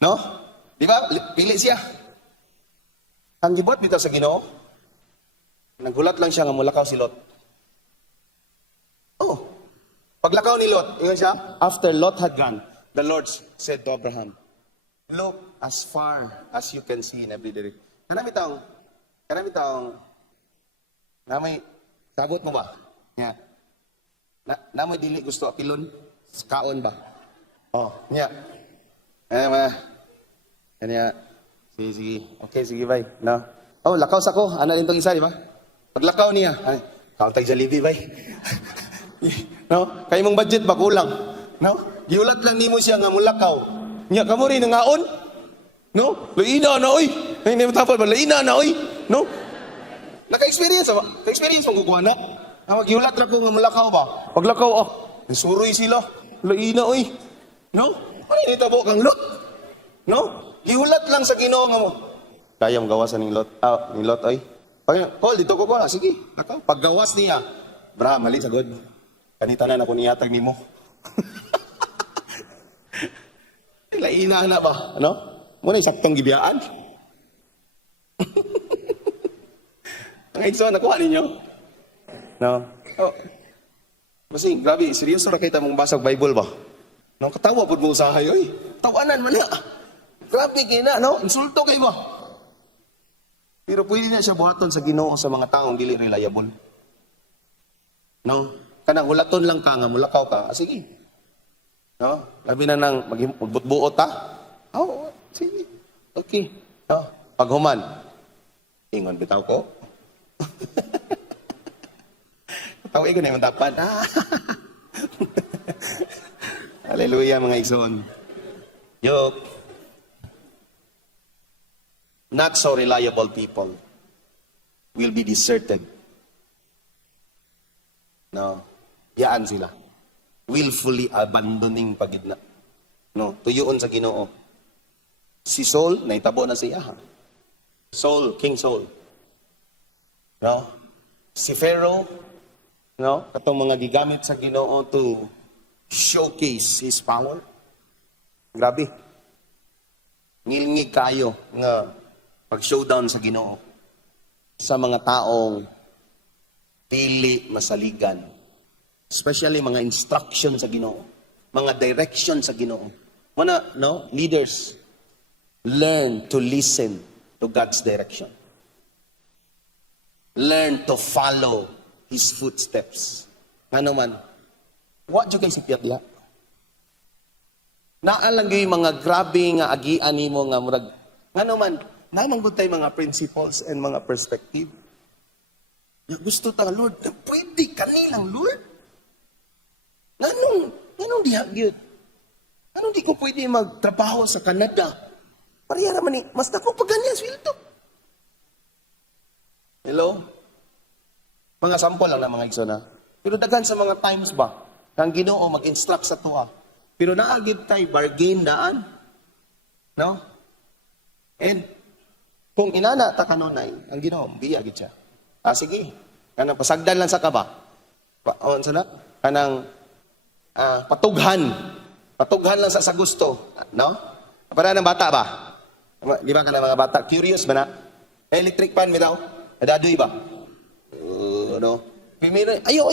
No? Di ba? Pili siya. Ang gibot dito sa Ginoo. Naghulat lang siya nga mulakaw si Lot. Oh. Paglakaw ni Lot, yun siya. After Lot had gone, the Lord said to Abraham, look as far as you can see in every direction. Kanami taong, namay, sabot mo ba? Nya. Namay dili gusto apilon? Kaon ba? Oh, nya. Kanya, sige. Okay, sige, bye. No? Oh, lakaw sa ko. Ano din itong isa, di ba? Paglakaw niya, ay, kautay sa libi, bye. No? Kaya mong budget ba kulang? No? Giulat lang nimo siya nga mulakaw. Nya, kamo rin nangaon? No? Laina na, oy! Ay, hindi mo tapal ba? Laina na, oy! No? Naka-experience ba? Ka-experience mong kukuha na? Magiulat lang ko nga mulakaw ba? Paglakaw, nasuroy sila. Laina, oy! No? Ano yung itabo kang Lot? No? Giulat lang sa Ginoo nga mo. Kaya mong gawasan ni Lot. Ni Lot, oy. Paul, dito ko ba? Sige. Paggawas niya. Bra, mali, sagod. Kanita na ako niyatag ni mo. Laina na ba? Ano? Muna yung saktong gibiyaan. Ngayon so, nakuha ninyo. No? Oh. Kasi, grabe, seryoso na kita mong basag Bible ba? No, katawa po mo usahay, oy. Tawanan mo na. Grabe kayo na, no? Insulto kayo ba? Pero pwede na siya buhaton sa Ginoo sa mga taong dili reliable. No? Kanang hulaton lang ka nga, mulakaw ka. Sige. No? Labi na nang magbutbuot ha? Oo, sige. Okay. No? Paghuman. Ingon bitaw ko. Tawag ko na yung dapat. Hallelujah mga igsoon. Joke. Not so reliable people will be deserted. No. Yaan sila. Willfully abandoning pagidna. No, tuyoon sa Ginoo. Si Saul, naitabo na siya. Saul, King Saul. No? Si Pharaoh, no? Katong mga gigamit sa Ginoo to showcase his power. Grabe. Ngilngig kayo nga pag-showdown sa Ginoo sa mga taong dili masaligan. Especially mga instruction sa Ginoo, mga direction sa Ginoo. Muna, no, leaders, learn to listen to God's direction. Learn to follow His footsteps. Ano man, what you guys ipyatla? Naalang yung mga grabe nga agian nimo nga murag, ano man, namang good tayo mga principles and mga perspective. Gusto ta, Lord, pwede kanilang, Lord? Anong dihagyod? Anong di ko pwede magtrabaho sa Canada? Pareha naman ni, mas na ko paganyan sweldo. Hello? Mga sample lang na mga igsoon na. Pero daghan sa mga times ba, kang Ginoo mag-instruct sa tuwa. Pero naagid tayo, bargain daan. No? And, Kung inana ta kanunay, ang Ginoo biya gid siya. Sige. Kanang pasagdan lang sa kaba. On sa na? Kanang patughan. Patughan lang sa gusto, no? Para ng bata ba? Di ba kanang mga bata curious ba na? Electric fan mi daw. Adadoy ba? No. Pimira, ayo.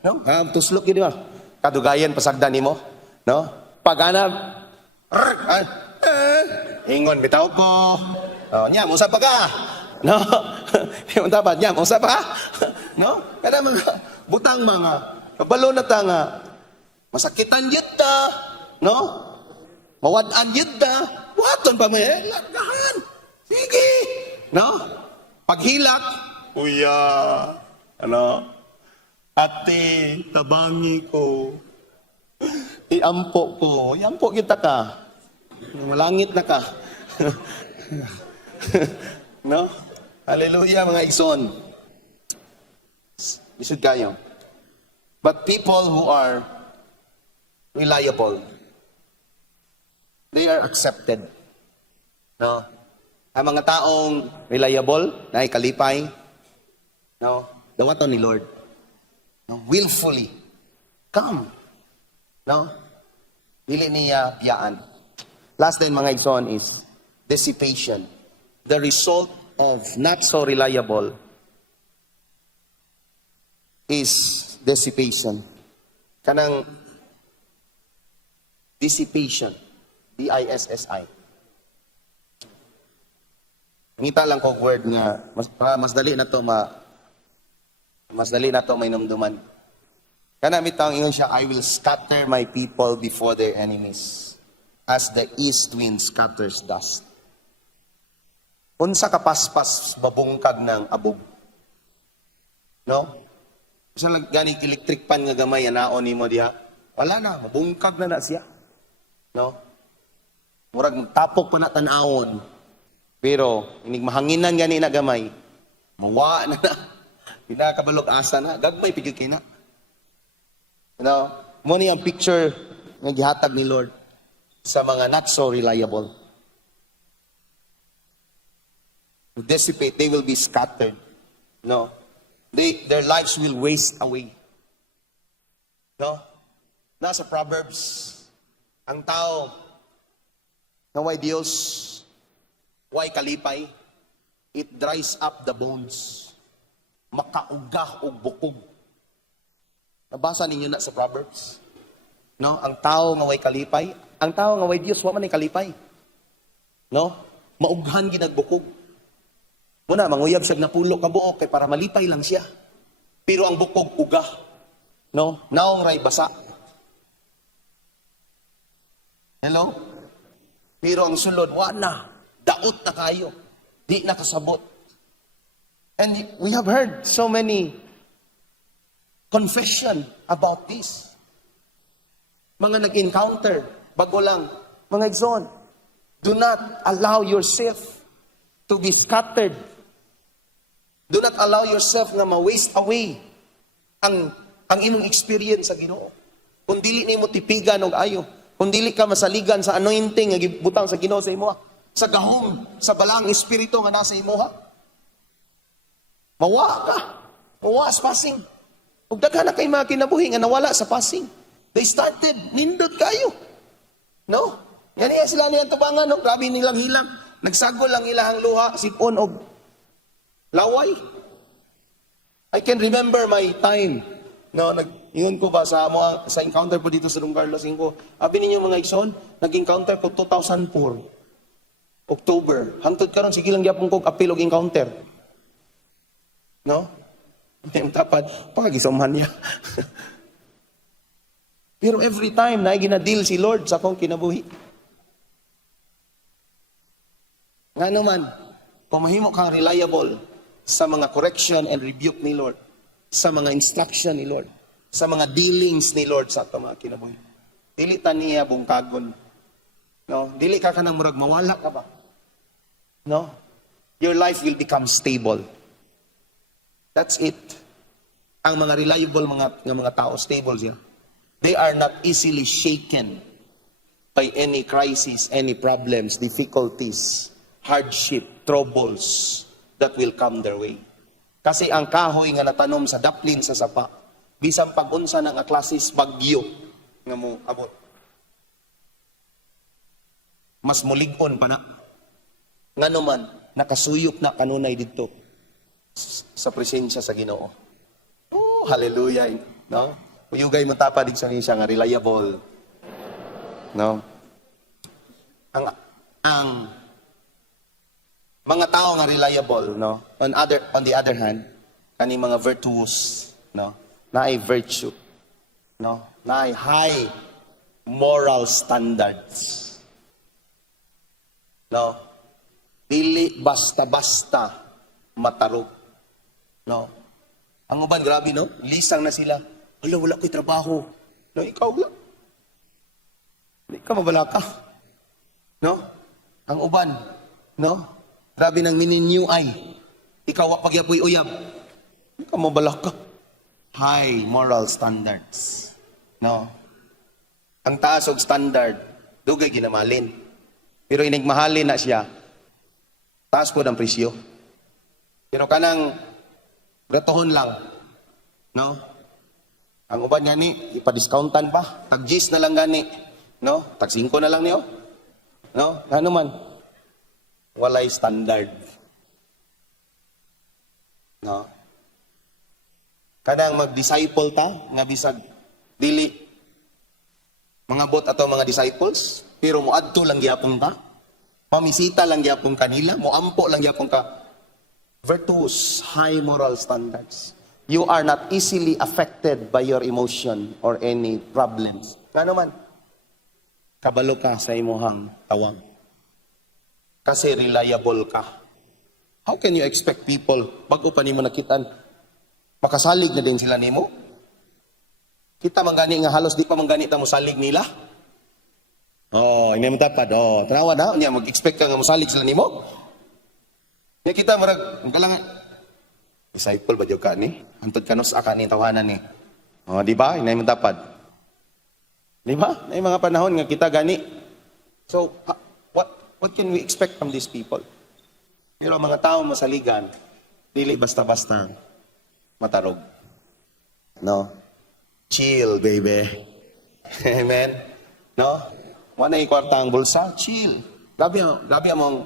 No? Tuslok gid ba? Kadugayan pasagdan nimo, no? Pag ana ingon bitaw ko. Nya mo sa pa ka. No? Yung dapat nya mo sa pa. No? Kada mga butang mga kabalo na ta nga masakitan yun ta. No? Mawad-an yun ta. Waton pa may lagahan. Sige. No? Paghilak. Kuya. Ano? Ate, tabangi ko. Iampo ko. Iampo kita ka. Malangit na ka. No? Hallelujah mga igsoon. Lisod kayo. But people who are reliable, they are accepted. No? Ang mga taong reliable, na kalipay, no? Dawaton ni Lord. No? Willfully. Come. No? Dili niya biyaan. Last din mga igsoon is dissipation. The result of not so reliable is dissipation. Kanang dissipation. D-I-S-S-I. Ngita lang ko word nga mas dali na to may numduman. Kana mitang ingon siya, I will scatter my people before their enemies as the east wind scatters dust. Unsa ka paspas babungkag ng abog. No? Isa lang gani electric pan nga gamay anaon nimo diha. Wala na, mabungkag na siya. No? Murag tapok pa na tan-awon. Pero inig mahanginan gani na gamay. Mawa na. Pila kabalog asa na, gagmay pigil kina. No? Mo ni ang picture nga gihatag ni Lord sa mga not so reliable. Dissipate, they will be scattered. No? Their lives will waste away. No? Nasa Proverbs, ang tao na way Diyos, way kalipay, it dries up the bones. Makaugah og bukog. Nabasa ninyo na sa Proverbs? No? Ang tao nga way kalipay, ang tao nga way Diyos, wa man ay kalipay. No? Maughan ginagbukog. Muna, manguyab siya napulo ka buok kay para malipay lang siya. Pero ang bukog uga. No? Naong ray basa. Hello? Pero ang sulod, na. Daot na kayo. Di na kasabot. And we have heard so many confession about this. Mga nag-encounter, bago lang, mga igsoon, do not allow yourself to be scattered. Do not allow yourself na ma-waste away ang imong experience sa Ginoo. Kung dili nimo tipigan og ayo, kung dili ka masaligan sa anointing nga gibutang sa Ginoo sa imo, sa gahom, sa balang espiritu nga nasa imo, mawa ka. Mawa sa passing. Ug daghan na kay mga kinabuhi nga nawala sa passing. They started nindot kayo. No? Yan iya sila niyang tubangan, no? Grabe nilang hilang. Nagsagol lang ilahang luha, sipon og laway. I can remember my time. No, ingon ko ba sa encounter po dito sa Don Carlos ko. Abi ninyo mga igsoon, nag-encounter ko 2004. October. Hangtod karon sige lang gyapon ko apil og encounter. No? Yung tapat, pakagisumhan niya. Pero every time na gina-deal si Lord sa akong kinabuhi. Nga naman, kung mahimo kang reliable sa mga correction and rebuke ni Lord, sa mga instruction ni Lord, sa mga dealings ni Lord sa ato mga kinabuhi. Dili ta niya bungkagon. No? Dili ka kanang murag mawala ka ba? No? Your life will become stable. That's it. Ang mga reliable mga tao, stable siya. They are not easily shaken by any crisis, any problems, difficulties, hardship, troubles that will come their way. Kasi ang kahoy nga natanom sa daplin sa sapa, bisan pag-unsa ng klases bagyo nga mo abot. Mas mulig-on pa na. Nga naman, nakasuyop na kanunay dito sa presensya sa Ginoo. Oh, hallelujah. No? Uyugay mo tapa din sa siya nga reliable. No? Ang mga tao nga reliable, no? On the other hand, kani mga virtuous, no? Naay virtue, no? Naay high moral standards. No? Dili basta-basta matarog. No? Ang uban, grabe, no? Lisang na sila. Wala ko'y trabaho. No, ikaw lang. Hindi ka mabala ka. No? Ang uban, no? Grabe ng mininyo ay. Ikaw wa pagyapoy uyab. Hindi ka mabala ka. High moral standards. No? Ang taas og standard, dugay ginamalin. Pero inigmahalin na siya, taas po ng presyo. Pero kanang gratohon lang, no? Ang uban gani, ipa-discountan pa. Tag-10 na lang gani, no? Tag-5 na lang niyo. No? Ano man? Walay standard. No? Kanang mag-disciple ta, nga bisag dili mga bot ato mga disciples, pero moadto lang gyapon ka. Pamisita lang gyapon kanila, moampo lang gyapon ka. Virtuous, high moral standards. You are not easily affected by your emotion or any problems. Nga naman, kabalo ka sa imuhang tawang. Kasi reliable ka. How can you expect people, bago pa nimo nakitan, makasalig na din sila nimo? Kita manggani nga halos di pa manggani ta mo salig nila. Oh, hindi mo dapat. Oh, tanawa na. Unya mag-expect ka nga mosalig sila nimo. Ya kita marag ang kalangan disciple ba jud ka ni? Antod kanos aka ni tawanan ni. Oh, di ba? Hindi mo dapat. Di ba? May mga panahon nga kita gani. So, what can we expect from these people? Pero ang mga tao masaligan, dili basta-basta matarog. No? Chill, baby. Amen? No? Wala na kwarta ang bulsa? Chill. Grabe among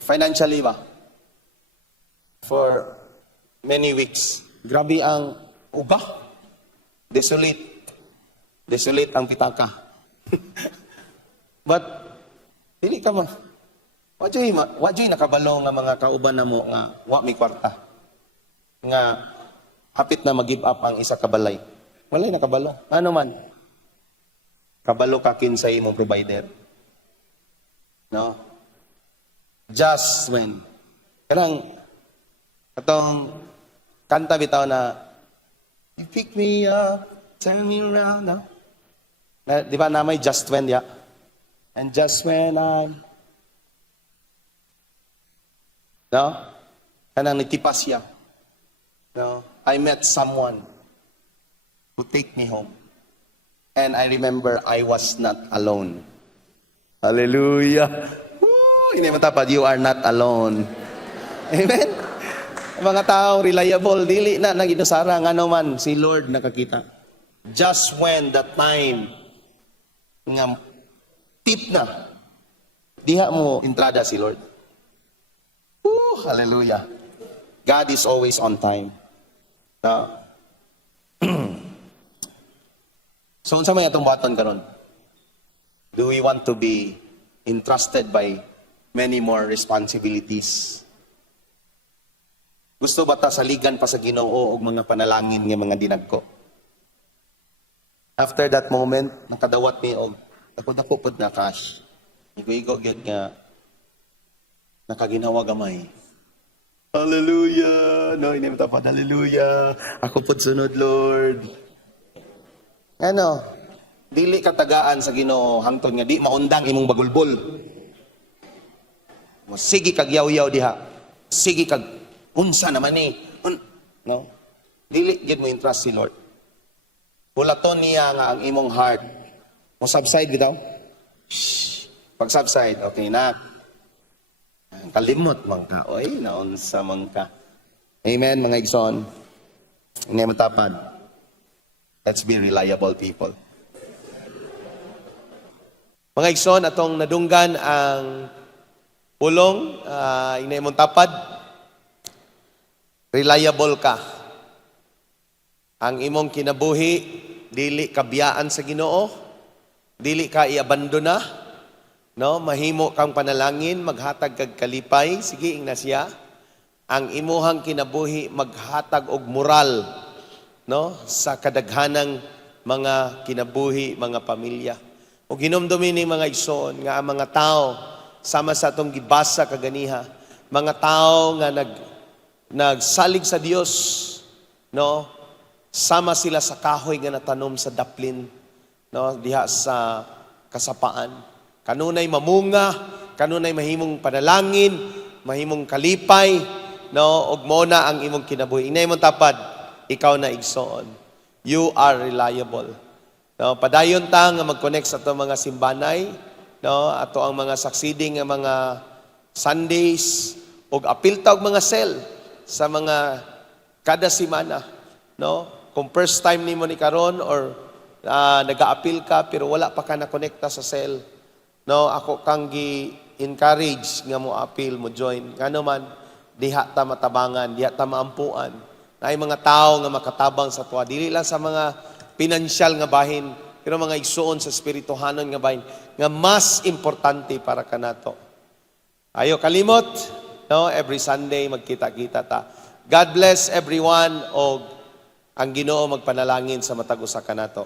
financially ba? For many weeks. Grabe ang uba. Desolate. Desolate ang pitaka. But, dili ka mo. Wadyo'y nakabalo nga mga kauban na mo nga wa may kwarta. Nga hapit na mag-give up ang isa kabalay. Walay nakabalo. Ano man? Kabalo ka kinsay imong provider. No? Just when. Karang atong kanta bitaw na you pick me up, turn me around. No? Na, di ba namay just when ya? And just when no? Kanang nitipas siya. No? I met someone who take me home. And I remember I was not alone. Hallelujah. Woo! Hindi matapad, you are not alone. Amen? Mga taong reliable, dili na naginusara nga naman si Lord nakakita. Just when the time nga tip na, diha mo entrada si Lord. Woo! Hallelujah. God is always on time. No? So, unsa may atong baton karon? Do we want to be entrusted by many more responsibilities? Gusto ba ta saligan pa sa Ginoo og mga panalangin nga mga dinagko? After that moment, nakadawat mi og dako pod na cash. Igo gyud nga nakaginawa gamay. Hallelujah! No, hindi mo tapad. Hallelujah! Ako pod sunod, Lord. Ano? Dili katagaan sa Ginoo hangtod nga di maundang imong bagulbol. Sige kag yaw-yaw diha. Sige kag unsa naman ni. No? Dili gid mo entrust si Lord. Pulaton niya nga ang imong heart. Mo subside bitaw. Pag subside, okay na. Kalimot man ka. Oy, naunsa man ka. Amen, mga igsoon. Hindi matapad. Let's be reliable people. Mga igsoon, atong nadunggan ang pulong, inay mong tapad, reliable ka. Ang imong kinabuhi, dili kabiyaan sa Ginoo, dili ka iabandona, no? Mahimo kang panalangin, maghatag kag kalipay, sige ing na siya. Ang imuhang kinabuhi maghatag og moral, no? Sa kadaghanang mga kinabuhi, mga pamilya. O ginomdumi ni mga igsoon nga ang mga tao sama sa atong gibasa kaganiha, mga tao nga nagsalig sa Dios, no? Sama sila sa kahoy nga natanom sa daplin, no? Diha sa kasapaan. Kanunay mamunga, kanunay mahimong panalangin, mahimong kalipay, no? Og mo na ang imong kinabuhi. Inay mong tapad, ikaw na igsoon. You are reliable. No, padayon ta nga mag-connect sa ato mga simbanay, no, ato ang mga succeeding nga mga Sundays ug apil ta og mga cell sa mga kada semana, no. Kung first time nimo ni karon or naga-apil ka pero wala pa ka na konekta sa cell, no, ako kang gi-encourage nga mo apil, mo join. Ngano man diha ta matabangan, diha ta maampuan. Naay mga tao nga makatabang sa tuwa, dili lang sa mga pinansyal nga bahin, pero mga igsuon sa spirituhanon nga bahin, nga mas importante para kanato. Ayo kalimot, no? Every Sunday magkita-kita ta. God bless everyone, og ang Ginoo magpanalangin sa matag usa kanato.